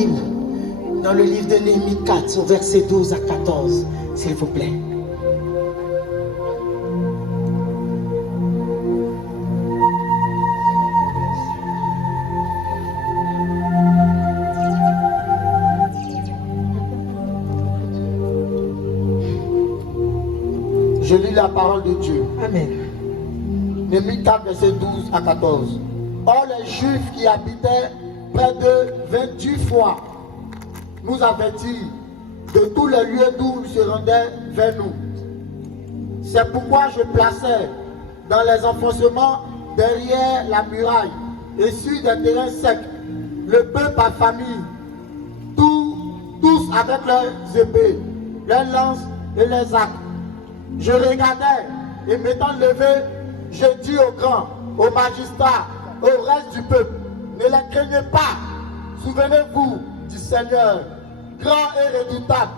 Bible dans le livre de Néhémie 4, au verset 12 à 14, s'il vous plaît. Je lis la parole de Dieu. Amen. Néhémie 4, verset 12 à 14. Or, les Juifs qui habitaient près de 28 fois nous avertirent de tous les lieux d'où ils se rendaient vers nous. C'est pourquoi je plaçais dans les enfoncements derrière la muraille et sur des terrains secs le peuple par famille, tous avec leurs épées, leurs lances et leurs arcs. Je regardais et m'étant levé, je dis aux grands, aux magistrats, au reste du peuple, ne les craignez pas, souvenez-vous du Seigneur, grand et redoutable,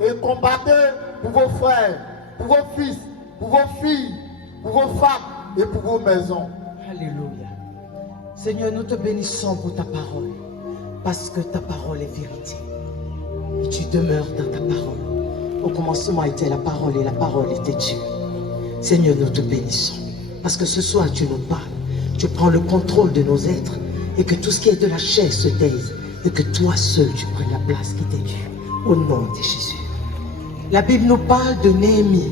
et combattez pour vos frères, pour vos fils, pour vos filles, pour vos femmes et pour vos maisons. Alléluia. Seigneur, nous te bénissons pour ta parole, parce que ta parole est vérité. Et tu demeures dans ta parole. Au commencement était la parole et la parole était Dieu. Seigneur, nous te bénissons, parce que ce soir tu nous parles. Tu prends le contrôle de nos êtres et que tout ce qui est de la chair se taise et que toi seul tu prennes la place qui t'est due. Au nom de Jésus. La Bible nous parle de Néhémie.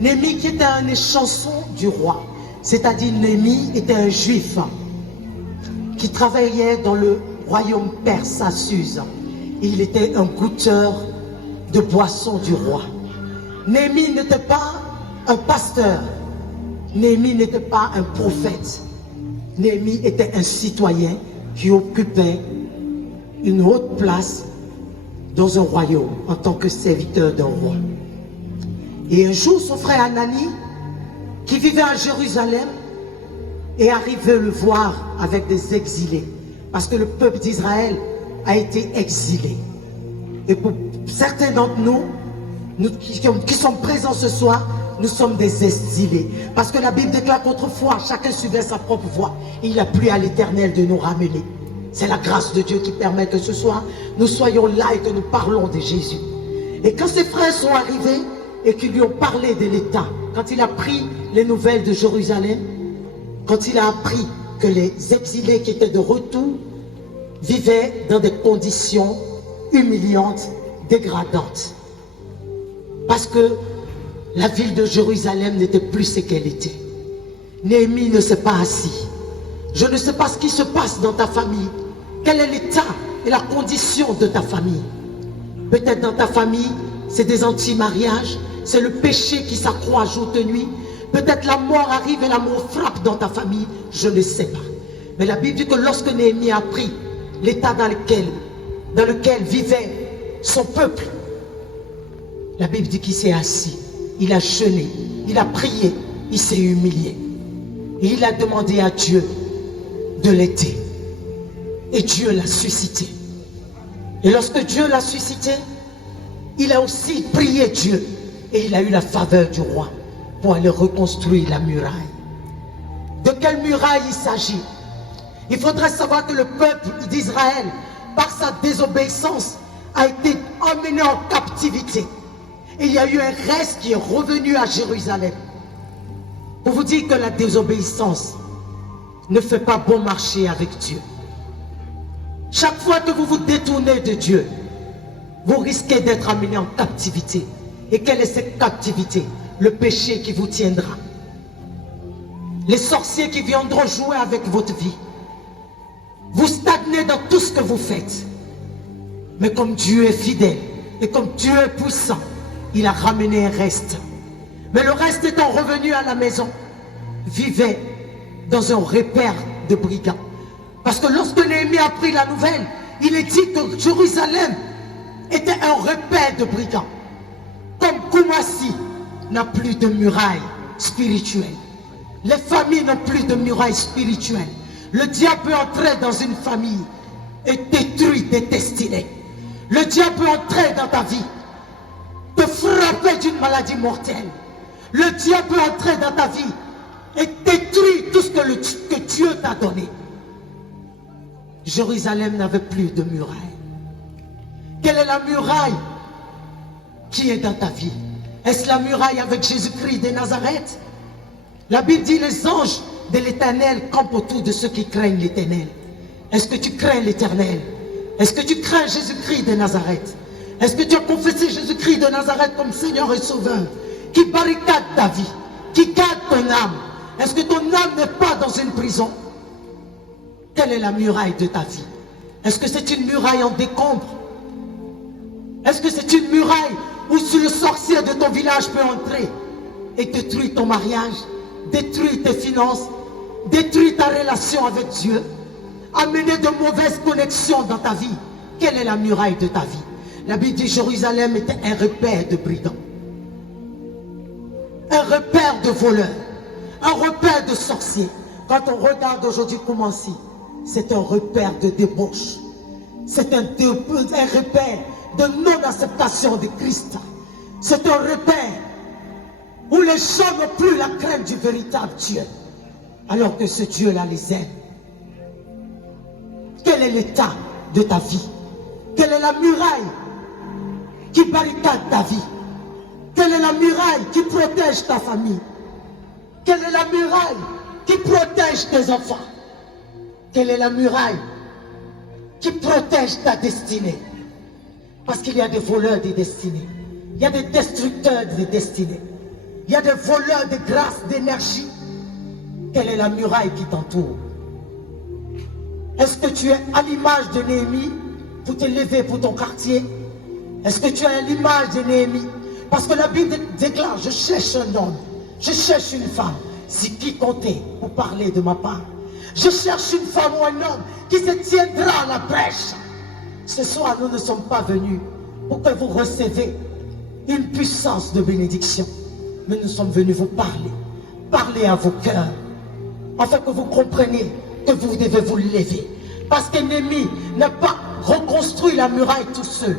Néhémie qui était un échanson du roi. C'est-à-dire Néhémie était un juif qui travaillait dans le royaume perse à Suse. Il était un goûteur de boisson du roi. Néhémie n'était pas un pasteur. Néhémie n'était pas un prophète. Néhémie était un citoyen qui occupait une haute place dans un royaume en tant que serviteur d'un roi. Et un jour, son frère Anani, qui vivait à Jérusalem, est arrivé le voir avec des exilés. Parce que le peuple d'Israël a été exilé. Et pour certains d'entre nous, qui sommes présents ce soir, nous sommes des exilés. Parce que la Bible déclare qu'autrefois, chacun suivait sa propre voie. Et il a plu à l'Éternel de nous ramener. C'est la grâce de Dieu qui permet que ce soir, nous soyons là et que nous parlons de Jésus. Et quand ses frères sont arrivés et qu'ils lui ont parlé de l'État, quand il a pris les nouvelles de Jérusalem, quand il a appris que les exilés qui étaient de retour vivaient dans des conditions humiliantes, dégradantes. Parce que la ville de Jérusalem n'était plus ce qu'elle était. Néhémie ne s'est pas assis. Je ne sais pas ce qui se passe dans ta famille. Quel est l'état et la condition de ta famille? Peut-être dans ta famille, c'est des anti-mariages, c'est le péché qui s'accroît jour et nuit. Peut-être la mort arrive et la mort frappe dans ta famille, je ne sais pas. Mais la Bible dit que lorsque Néhémie a appris l'état dans lequel vivait son peuple, la Bible dit qu'il s'est assis, il a jeûné, il a prié, il s'est humilié. Et il a demandé à Dieu de l'aider. Et Dieu l'a suscité. Et lorsque Dieu l'a suscité, il a aussi prié Dieu. Et il a eu la faveur du roi pour aller reconstruire la muraille. De quelle muraille il s'agit? Il faudrait savoir que le peuple d'Israël, par sa désobéissance, a été emmené en captivité. Et il y a eu un reste qui est revenu à Jérusalem. Pour vous dire que la désobéissance ne fait pas bon marché avec Dieu. Chaque fois que vous vous détournez de Dieu, vous risquez d'être amené en captivité. Et quelle est cette captivité? Le péché qui vous tiendra. Les sorciers qui viendront jouer avec votre vie. Vous stagnez dans tout ce que vous faites. Mais comme Dieu est fidèle et comme Dieu est puissant, il a ramené un reste. Mais le reste étant revenu à la maison, vivait dans un repère de brigands. Parce que lorsque Néhémie a pris la nouvelle, il est dit que Jérusalem était un repère de brigands. Comme Koumassi n'a plus de muraille spirituelle. Les familles n'ont plus de muraille spirituelle. Le diable peut entrer dans une famille et détruire des destinées. Le diable peut entrer dans ta vie, te frapper d'une maladie mortelle. Le diable peut entrer dans ta vie et détruire tout ce que Dieu t'a donné. Jérusalem n'avait plus de muraille. Quelle est la muraille qui est dans ta vie? Est-ce la muraille avec Jésus-Christ de Nazareth? La Bible dit les anges de l'Éternel campent autour de ceux qui craignent l'Éternel. Est-ce que tu crains l'Éternel? Est-ce que tu crains Jésus-Christ de Nazareth? Est-ce que tu as confessé Jésus-Christ de Nazareth comme Seigneur et Sauveur, qui barricade ta vie, qui garde ton âme? Est-ce que ton âme n'est pas dans une prison? Quelle est la muraille de ta vie? Est-ce que c'est une muraille en décombre? Est-ce que c'est une muraille où si le sorcier de ton village peut entrer et détruire ton mariage, détruire tes finances, détruire ta relation avec Dieu, amener de mauvaises connexions dans ta vie? Quelle est la muraille de ta vie? La Bible dit Jérusalem était un repère de brigands, un repère de voleurs, un repère de sorciers. Quand on regarde aujourd'hui comment si, c'est un repère de débauche, c'est un repère de non-acceptation de Christ. C'est un repère où les gens n'ont plus la crainte du véritable Dieu, alors que ce Dieu-là les aime. Quel est l'état de ta vie? Quelle est la muraille qui barricade ta vie? Quelle est la muraille qui protège ta famille? Quelle est la muraille qui protège tes enfants? Quelle est la muraille qui protège ta destinée? Parce qu'il y a des voleurs de destinée. Il y a des destructeurs de destinée. Il y a des voleurs de grâce, d'énergie. Quelle est la muraille qui t'entoure? Est-ce que tu es à l'image de Néhémie pour te lever pour ton quartier? Est-ce que tu es à l'image de Néhémie? Parce que la Bible déclare, je cherche un homme, je cherche une femme, si qui comptait pour parler de ma part. Je cherche une femme ou un homme qui se tiendra à la brèche. Ce soir, nous ne sommes pas venus pour que vous receviez une puissance de bénédiction. Mais nous sommes venus vous parler. Parler à vos cœurs. Afin que vous compreniez que vous devez vous lever. Parce que Néhémie n'a pas reconstruit la muraille tout seul.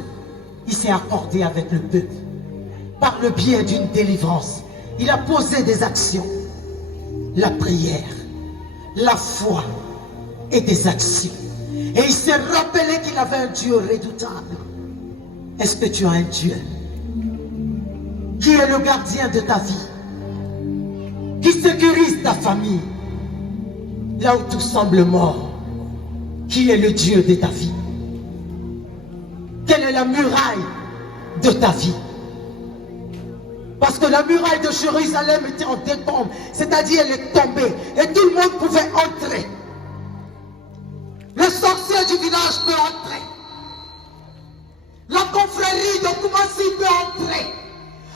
Il s'est accordé avec le peuple. Par le biais d'une délivrance. Il a posé des actions. La prière, la foi et des actions. Et il s'est rappelé qu'il avait un Dieu redoutable. Est-ce que tu as un Dieu qui est le gardien de ta vie, qui sécurise ta famille, là où tout semble mort, qui est le Dieu de ta vie? Quelle est la muraille de ta vie? Parce que la muraille de Jérusalem était en décombre, c'est-à-dire elle est tombée, et tout le monde pouvait entrer. Le sorcier du village peut entrer. La confrérie de Koumassi peut entrer.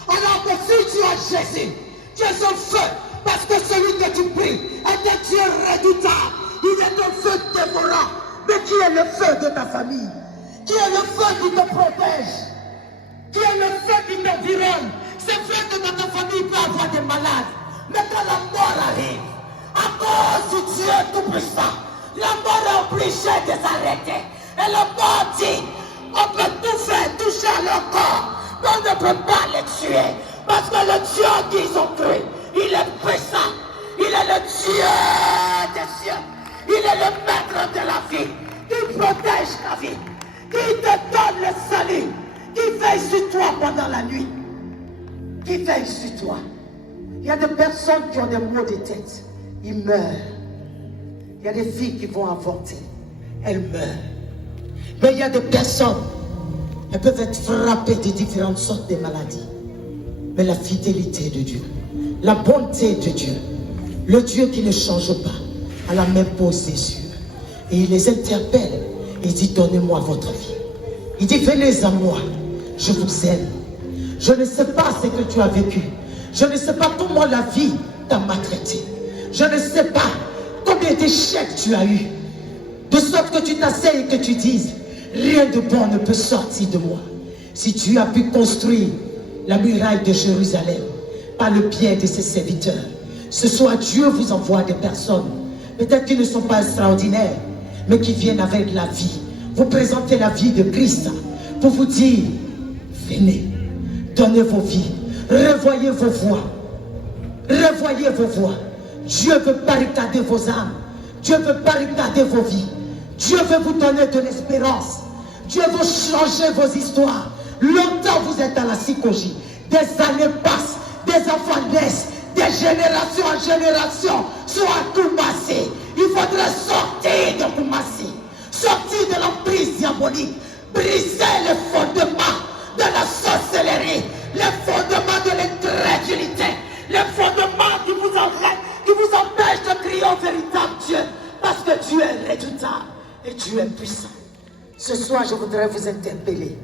Alors que si tu as Jésus, tu es un feu. Parce que celui que tu pries est un Dieu redoutable. Il est un feu dévorant. Mais qui est le feu de ta famille? Qui est le feu qui te protège? Qui est le feu qui t'environne? C'est vrai que dans ta famille peut avoir des malades. Mais quand la mort arrive, à cause du Dieu tout-puissant, la mort est obligée de s'arrêter. Et la mort dit, on peut tout faire, toucher à leur corps, mais on ne peut pas les tuer. Parce que le Dieu qu'ils ont cru, il est puissant. Il est le Dieu des cieux. Il est le maître de la vie. Qui protège ta vie. Qui te donne le salut. Qui veille sur toi pendant la nuit. Qui veille sur toi. Il y a des personnes qui ont des maux de tête. Ils meurent. Il y a des filles qui vont avorter. Elles meurent. Mais il y a des personnes, elles peuvent être frappées de différentes sortes de maladies. Mais la fidélité de Dieu, la bonté de Dieu, le Dieu qui ne change pas, à la même pose des yeux. Et il les interpelle. Il dit, donnez-moi votre vie. Il dit, venez à moi. Je vous aime. Je ne sais pas ce que tu as vécu. Je ne sais pas comment la vie t'a maltraité. Je ne sais pas combien d'échecs tu as eu. De sorte que tu t'asseyes et que tu dises, rien de bon ne peut sortir de moi. Si tu as pu construire la muraille de Jérusalem par le biais de ses serviteurs, ce soir Dieu vous envoie des personnes, peut-être qui ne sont pas extraordinaires, mais qui viennent avec la vie. Vous présentez la vie de Christ pour vous dire, venez, donnez vos vies, revoyez vos voies, revoyez vos voies. Dieu veut barricader vos âmes, Dieu veut barricader vos vies. Dieu veut vous donner de l'espérance. Dieu veut changer vos histoires. Longtemps vous êtes dans la psychologie. Des années passent, des enfants naissent, des générations en génération sont à Koumassi. Il faudrait sortir de Koumassi, sortir de l'emprise diabolique, briser les fondements de la sorcellerie, les fondements de l'incrédulité, les fondements qui vous empêchent de crier au véritable Dieu, parce que Dieu est redoutable et Dieu est puissant. Ce soir, je voudrais vous interpeller.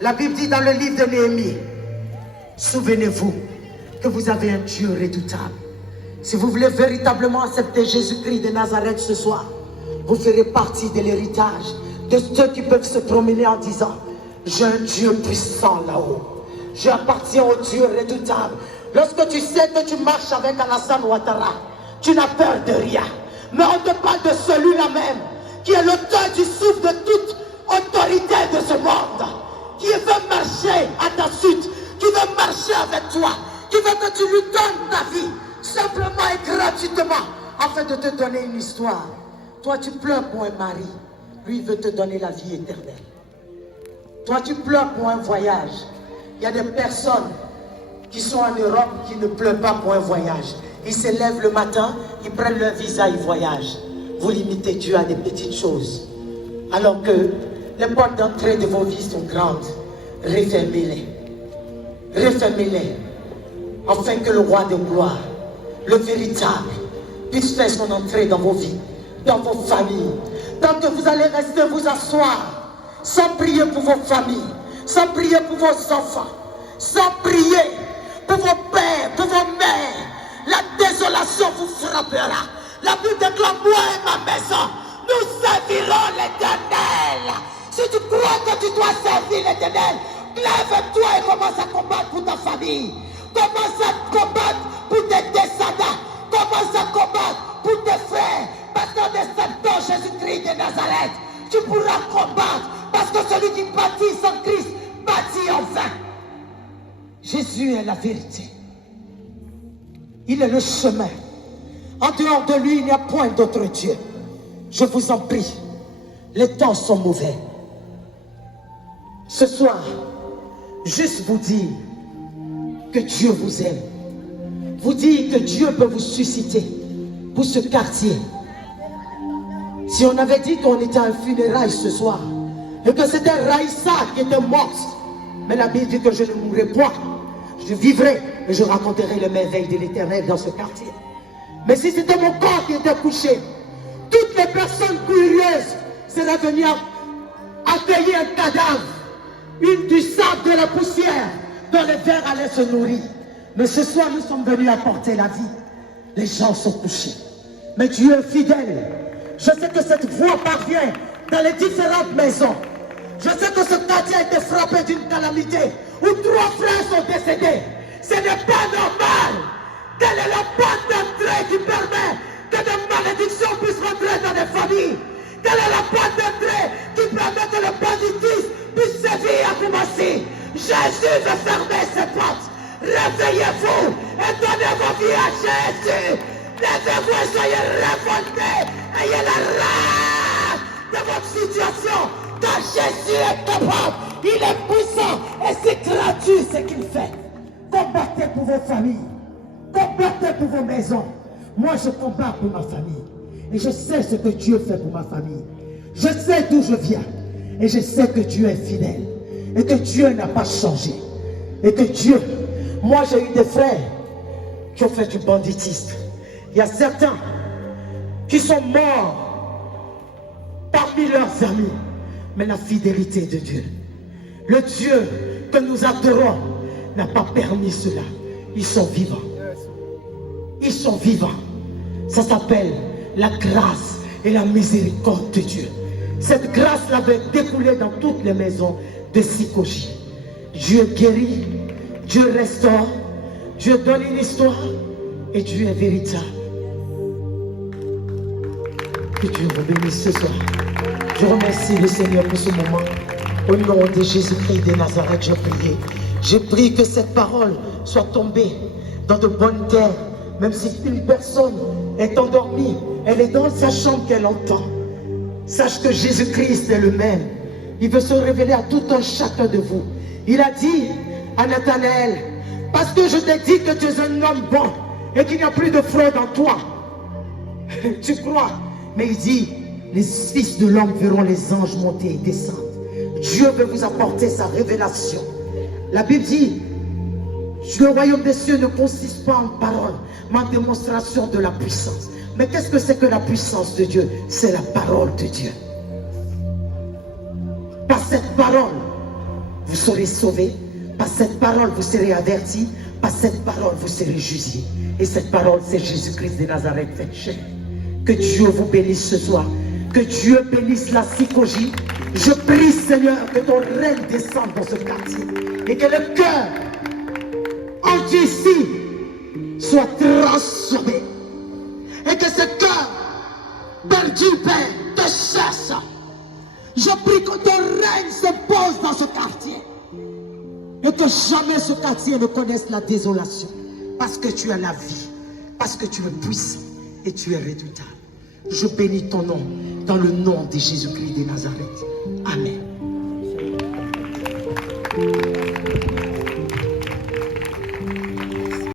La Bible dit dans le livre de Néhémie, souvenez-vous que vous avez un Dieu redoutable. Si vous voulez véritablement accepter Jésus-Christ de Nazareth ce soir, vous ferez partie de l'héritage de ceux qui peuvent se promener en disant, j'ai un Dieu puissant là-haut. J'appartiens au Dieu redoutable. Lorsque tu sais que tu marches avec Alassane Ouattara, tu n'as peur de rien. Mais on te parle de celui-là même, qui est l'auteur du souffle de toute autorité de ce monde, qui veut marcher à ta suite, qui veut marcher avec toi, qui veut que tu lui donnes ta vie, simplement et gratuitement, afin de te donner une histoire. Toi, tu pleures pour un mari, lui il veut te donner la vie éternelle. Toi, tu pleures pour un voyage. Il y a des personnes qui sont en Europe qui ne pleurent pas pour un voyage. Ils se lèvent le matin, ils prennent leur visa, ils voyagent. Vous limitez Dieu à des petites choses. Alors que les portes d'entrée de vos vies sont grandes. Refermez-les. Refermez-les. Afin que le roi de gloire, le véritable, puisse faire son entrée dans vos vies, dans vos familles. Tant que vous allez rester vous asseoir, sans prier pour vos familles, sans prier pour vos enfants, sans prier pour vos pères, pour vos mères, la désolation vous frappera. La Bible déclare, moi et ma maison, nous servirons l'Éternel. Si tu crois que tu dois servir l'Éternel, lève-toi et commence à combattre pour ta famille. Commence à combattre pour tes descendants. Commence à combattre pour tes frères. Parce qu'en acceptant Jésus-Christ de Nazareth, tu pourras combattre. Parce que celui qui bâtit sans Christ bâtit en vain. Jésus est la vérité. Il est le chemin. En dehors de lui, il n'y a point d'autre Dieu. Je vous en prie, les temps sont mauvais. Ce soir, juste vous dire que Dieu vous aime. Vous dire que Dieu peut vous susciter pour ce quartier. Si on avait dit qu'on était à un funérail ce soir, et que c'était Raïssa qui était morte, mais la Bible dit que je ne mourrai point. Je vivrai et je raconterai les merveilles de l'Éternel dans ce quartier. Mais si c'était mon corps qui était couché, toutes les personnes curieuses seraient venues accueillir un cadavre, une du sable, de la poussière, dont les vers allaient se nourrir. Mais ce soir, nous sommes venus apporter la vie. Les gens sont couchés. Mais Dieu est fidèle. Je sais que cette voix parvient dans les différentes maisons. Je sais que ce quartier a été frappé d'une calamité où 3 frères sont décédés. Ce n'est pas normal. Quelle est la porte d'entrée qui permet que des malédictions puissent rentrer dans les familles? Quelle est la porte d'entrée qui permet que le banditisme puisse sévir à Koumassi? Jésus veut fermer ses portes. Réveillez-vous et donnez vos vies à Jésus. Lèvez-vous et soyez révoltés. Ayez la rage de votre situation. Car Jésus est capable. Il est puissant. Et c'est gratuit ce qu'il fait. Combattez pour vos familles. Combattez pour vos maisons. Moi, je combats pour ma famille. Et je sais ce que Dieu fait pour ma famille. Je sais d'où je viens. Et je sais que Dieu est fidèle. Et que Dieu n'a pas changé. Et que Dieu... Moi, j'ai eu des frères qui ont fait du banditisme. Il y a certains qui sont morts parmi leurs amis. Mais la fidélité de Dieu, le Dieu que nous adorons, n'a pas permis cela. Ils sont vivants. Ils sont vivants. Ça s'appelle la grâce et la miséricorde de Dieu. Cette grâce l'avait découlé dans toutes les maisons de Sikoji. Dieu guérit, Dieu restaure, Dieu donne une histoire et Dieu est véritable. Que Dieu vous bénisse ce soir. Je remercie le Seigneur pour ce moment. Au nom de Jésus-Christ de Nazareth, je prie. Je prie que cette parole soit tombée dans de bonnes terres. Même si une personne est endormie, elle est dans sa chambre qu'elle entend. Sache que Jésus-Christ est le même. Il veut se révéler à tout un chacun de vous. Il a dit à Nathanaël, parce que je t'ai dit que tu es un homme bon et qu'il n'y a plus de fraude en toi. Tu crois? Mais il dit, les fils de l'homme verront les anges monter et descendre. Dieu veut vous apporter sa révélation. La Bible dit, le royaume des cieux ne consiste pas en paroles, mais en démonstration de la puissance. Mais qu'est-ce que c'est que la puissance de Dieu? C'est la parole de Dieu. Par cette parole, vous serez sauvés. Par cette parole, vous serez avertis. Par cette parole, vous serez jugés. Et cette parole, c'est Jésus-Christ de Nazareth fait chair. Que Dieu vous bénisse ce soir. Que Dieu bénisse la psychologie. Je prie, Seigneur, que ton règne descende dans ce quartier. Et que le cœur entier ici soit transformé. Et que ce cœur perdu, Père, te chasse. Je prie que ton règne se pose dans ce quartier. Et que jamais ce quartier ne connaisse la désolation. Parce que tu as la vie. Parce que tu es puissant. Et tu es redoutable. Je bénis ton nom dans le nom de Jésus-Christ de Nazareth. Amen.